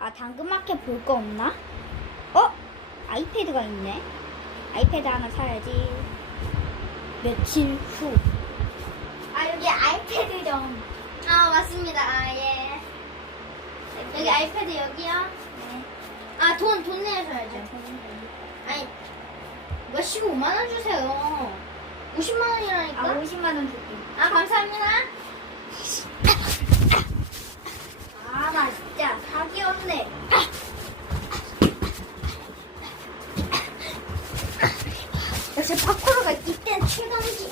아, 당근마켓 볼 거 없나? 어? 아이패드가 있네. 아이패드 하나 사야지. 며칠 후. 아, 여기 아이패드 좀. 아 맞습니다. 아 예. 여기 아이패드 여기요. 네. 아 돈 돈 내셔야죠. 아니 이거 15만 원 주세요. 50만 원이라니까. 아, 50만원 줄게. 아 감사합니다. 아, 나 진짜 사기 없네. 파쿠르가 이땐 최강이지.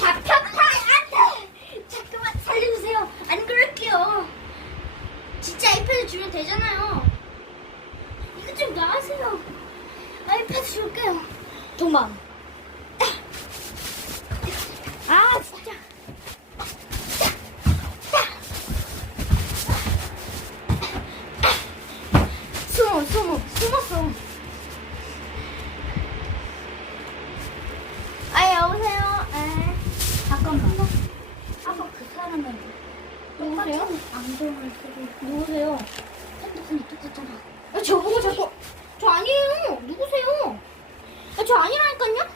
잡혔다! 안돼! 잠깐만 살려주세요. 안 그럴게요. 진짜 아이패드 주면 되잖아요. 이거 좀 놔주세요. 아이패드 줄게요. 도망. 아, 진짜. 숨어 숨어 숨었어. 아 여보세요. 에. 잠깐만. 아까 그 사람은 누구세요? 안경을 쓰고 누구세요? 핸드폰이 똑같잖아. 아, 저보고 자꾸 저 아니에요. 누구세요? 아, 저 아니라니까요.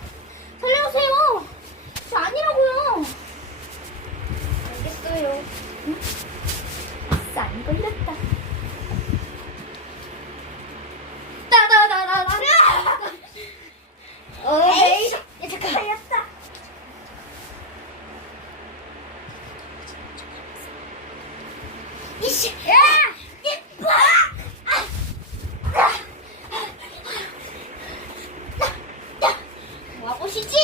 살려주세요. 저 아니라고요. 알겠어요. 응? 안 걸렸다. 어이, 야 잠깐. 걸렸다. 이씨. 야! 이뻐! 와보시지.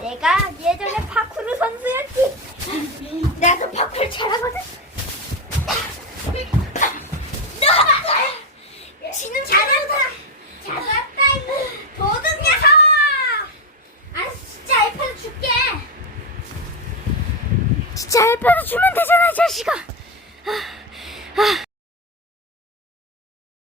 내가 예전에 파쿠르 선수였지. 나도 파쿠를 잘하거든. 지는 잘한다. 잡았다, 이 도둑 녀석! 아 진짜 아이패드 줄게. 진짜 아이패드 주면 되잖아 이 자식아.